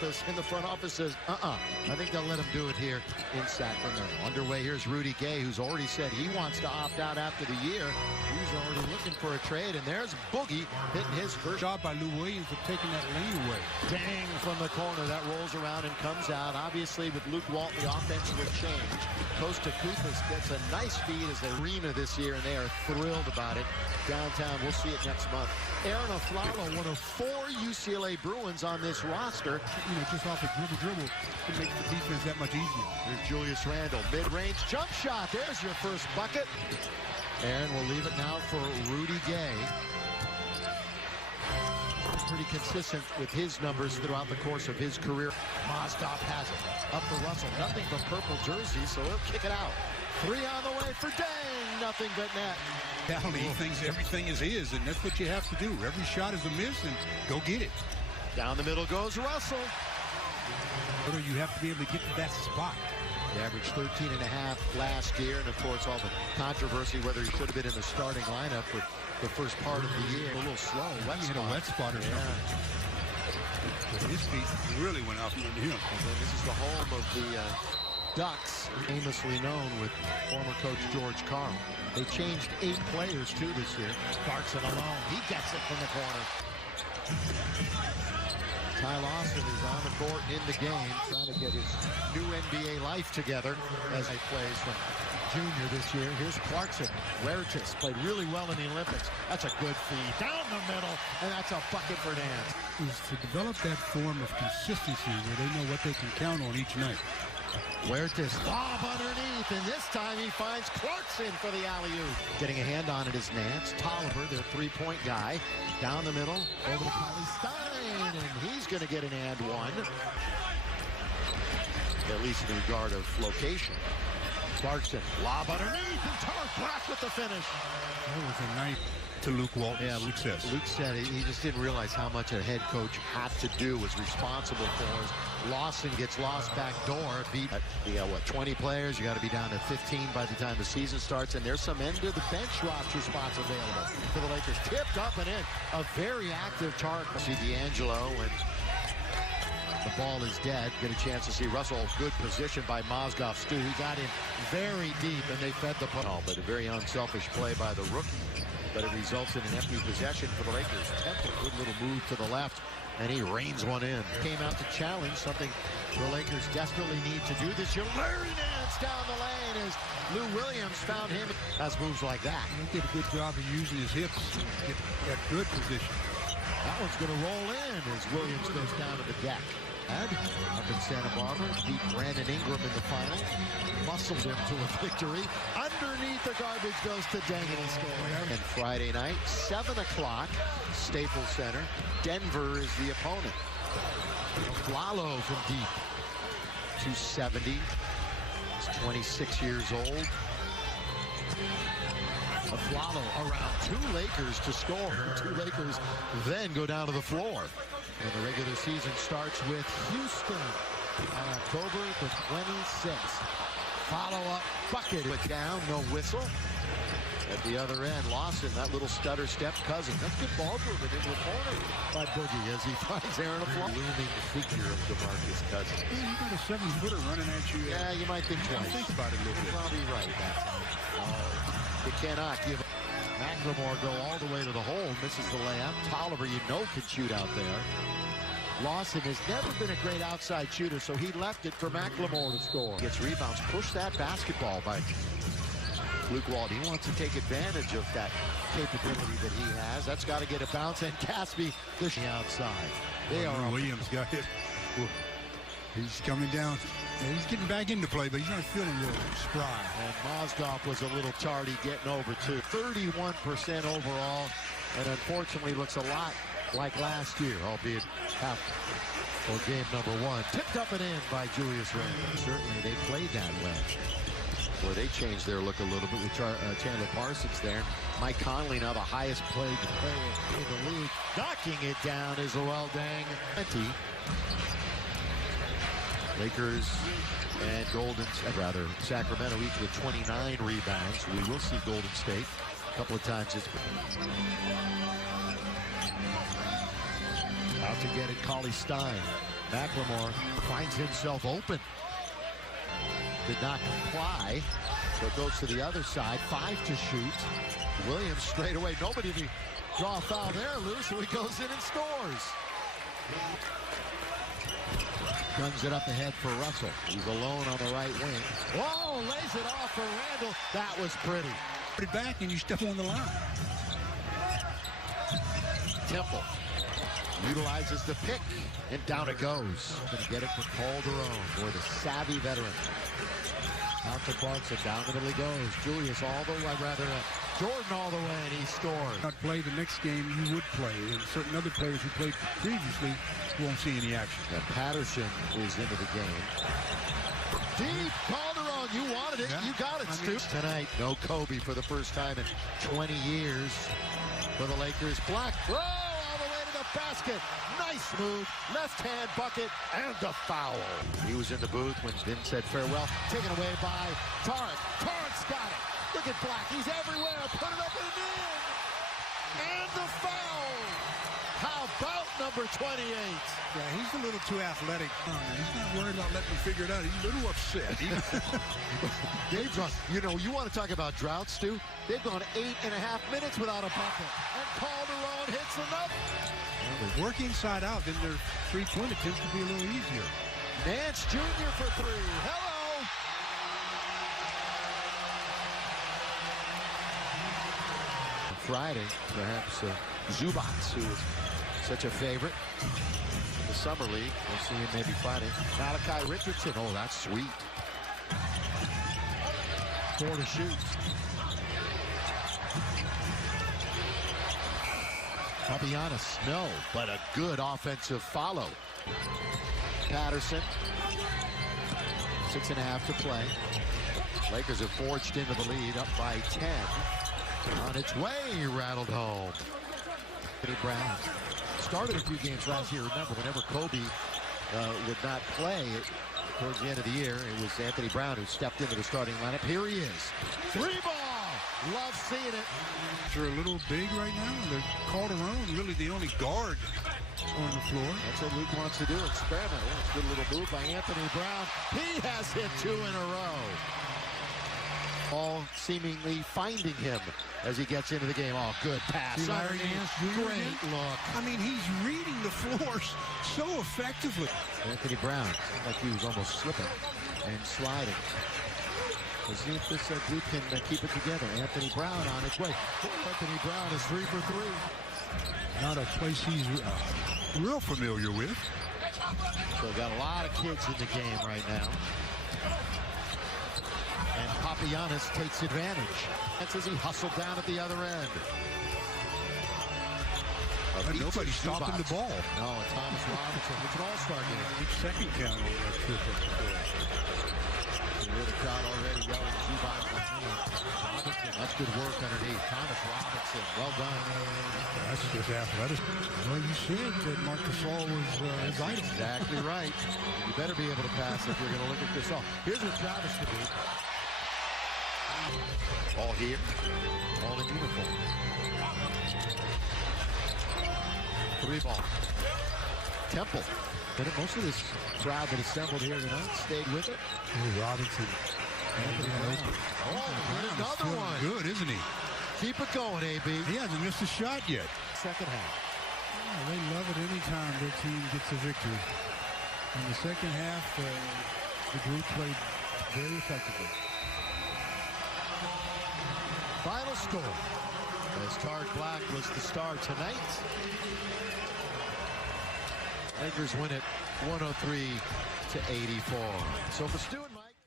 office, and the front office says, I think they'll let him do it here in Sacramento. Underway, here's Rudy Gay, who's already said he wants to opt out after the year. He's already looking for a trade, and there's Boogie hitting his first job by Lou Williams of taking that lane away. Dang from the corner. That rolls around and comes out. Obviously, with Luke Walton, the offense will change. Costa Koupas gets a nice feed as the arena this year, and they are thrilled about it. Downtown, we'll see it next month. Aaron Aflalo, one of 4 UCLA Bruins on this roster. You know, just off a dribble, it makes the defense that much easier. Here's Julius Randle, mid-range jump shot. There's your first bucket. Aaron will leave it now for Rudy Gay. Pretty consistent with his numbers throughout the course of his career. Mozgov has it. Up for Russell. Nothing but purple jersey, so he'll kick it out. 3 on the way for Deng. Nothing but net. He thinks everything is his, and that's what you have to do. Every shot is a miss, and go get it. Down the middle goes Russell. You have to be able to get to that spot. He averaged 13.5 last year, and of course all the controversy whether he should have been in the starting lineup for the first part of the year. A little slow. He hit a wet spot or something. But his feet really went out into him. And then this is the home of the Ducks, famously known with former coach George Karl. They changed 8 players too this year. Clarkson alone. He gets it from the corner. Ty Lawson is on the court in the game, trying to get his new NBA life together as he plays from junior this year. Here's Clarkson. Huertas played really well in the Olympics. That's a good feed. Down the middle, and that's a bucket for Nance. Is to develop that form of consistency where they know what they can count on each night. Huertas lob underneath, and this time he finds Clarkson for the alley-oop. Getting a hand on it is Nance. Tolliver, their three-point guy. Down the middle, over to Cauley Stein, and he's going to get an and one. At least in regard of location. Clarkson, lob underneath, and Tark Black with the finish. That was a nice to Luke Walton's success. Luke said he just didn't realize how much a head coach had to do, was responsible for. As Lawson gets lost back door, beat, you got what, 20 players? You got to be down to 15 by the time the season starts, and there's some end of the bench roster spots available for the Lakers. Tipped up and in. A very active Tark. See D'Angelo, and the ball is dead. Get a chance to see Russell. Good position by Mozgov. Stu, he got in very deep, and they fed the ball. But a very unselfish play by the rookie. But it results in an empty possession for the Lakers. Temple, good little move to the left, and he reins one in. Came out to challenge something the Lakers desperately need to do this year. Larry Nance down the lane as Lou Williams found him. That's moves like that. He did a good job of using his hips to get that good position. That one's going to roll in as Williams goes down to the deck. Up in Santa Barbara, beat Brandon Ingram in the final. Muscled him to a victory. Underneath the garbage goes to Deng, and he scores. And Friday night, 7 o'clock, Staples Center. Denver is the opponent. Aflalo from deep. 270. He's 26 years old. Aflalo around 2 Lakers to score. 2 Lakers then go down to the floor. And the regular season starts with Houston on October the 26th. Follow-up bucket. But down, no whistle. At the other end, Lawson, that little stutter step cousin. That's good ball movement into the corner by Boogie as he finds Aaron Aflalo. Looming figure of DeMarcus Cousins. Yeah, you got a 7-footer running at you. Yeah, you might think twice. Think about it a little bit. You're probably right. You cannot give McLemore go all the way to the hole. Misses the layup. Tolliver, you know, could shoot out there. Lawson has never been a great outside shooter, so he left it for McLemore to score. Gets rebounds. Push that basketball by Luke Walton. He wants to take advantage of that capability that he has. That's got to get a bounce, and Caspi pushing outside. Williams got hit. He's coming down. Yeah, he's getting back into play, but he's not feeling real spry. And Mozgov was a little tardy getting over, too. 31% overall, and unfortunately looks a lot like last year, albeit half or game number 1. Tipped up and in by Julius Randle. Certainly they played that way. Well, they changed their look a little bit with Chandler Parsons there. Mike Conley, now the highest paid player in the league. Knocking it down is Luol Deng. Lakers and Sacramento each with 29 rebounds. We will see Golden State a couple of times. Out to get it, Cauley Stein. McLemore finds himself open. Did not comply. So it goes to the other side. 5 to shoot. Williams straight away. Nobody to draw a foul there, Lou, so he goes in and scores. Guns it up ahead for Russell. He's alone on the right wing. Whoa, lays it off for Randall. That was pretty. Put it back and you step on the line. Temple utilizes the pick, and down it goes. Gonna get it for Calderon, boy, the savvy veteran. Out to Clarkson, down the middle he goes. Julius all the way, Jordan all the way, and he scores. Not play the next game you would play, and certain other players who played previously won't see any action. And Patterson is into the game. Deep, Calderon, you wanted it, you got it, Stu. Tonight, no Kobe for the first time in 20 years for the Lakers. Black throw all the way to the basket. Nice move, left hand bucket, and the foul. He was in the booth when Vin said farewell. Taken away by Tarek. Tarek's got it. Look at Black, he's everywhere. Put it up and in. And the foul. How about number 28? Yeah, he's a little too athletic. He's not worried about letting me figure it out. He's a little upset. They've gone, you know, you want to talk about drought, Stu? They've gone 8.5 minutes without a bucket. And Calderon hits another. They work inside out, then their three-point attempts to be a little easier. Nance Jr. for 3. Hello. Friday, perhaps Zubats, who was such a favorite in the summer league. We'll see him maybe Friday. Malachi Richardson. Oh, that's sweet. 4 to shoot. Papianis, no, but a good offensive follow. Patterson, 6.5 to play. Lakers have forged into the lead, up by 10. On its way, rattled home. Anthony Brown started a few games last year. Remember, whenever Kobe would not play towards the end of the year, it was Anthony Brown who stepped into the starting lineup. Here he is. 3-ball. Love seeing it. They're a little big right now. They're Calderon, really the only guard on the floor. That's what Luke wants to do, experiment. Oh, it's a good little move by Anthony Brown. He has hit 2 in a row. All seemingly finding him as he gets into the game. Oh, good pass. See Larry Nance Jr. Great look. I mean, he's reading the floors so effectively. Anthony Brown seemed like he was almost slipping and sliding. Let's see if this group can keep it together. Anthony Brown on its way. Anthony Brown is 3 for 3. Not a place he's real familiar with. So got a lot of kids in the game right now. And Papianis takes advantage. That's as he hustled down at the other end. Nobody stopped him the ball. No, Thomas Robinson. It's an all-star game. Each second count on that trip up the floor. You hear the crowd already yelling, Zubac. Robinson, that's good work underneath. Thomas Robinson, well done. That's just athletic. Well, you said that Marc Gasol was his idol. Exactly right. You better be able to pass if you're going to look at Gasol. Here's what Travis could do. All here, all in uniform. 3-ball. Temple. Most of this crowd that assembled here tonight stayed with it. Oh, Robinson. Another one. Good, isn't he? Keep it going, AB. He hasn't missed a shot yet. Second half. Oh, they love it any time their team gets a victory. In the second half, the group played very effectively. Final score, as Tarek Black was the star tonight. Lakers win it 103-84. So for Stu and Mike.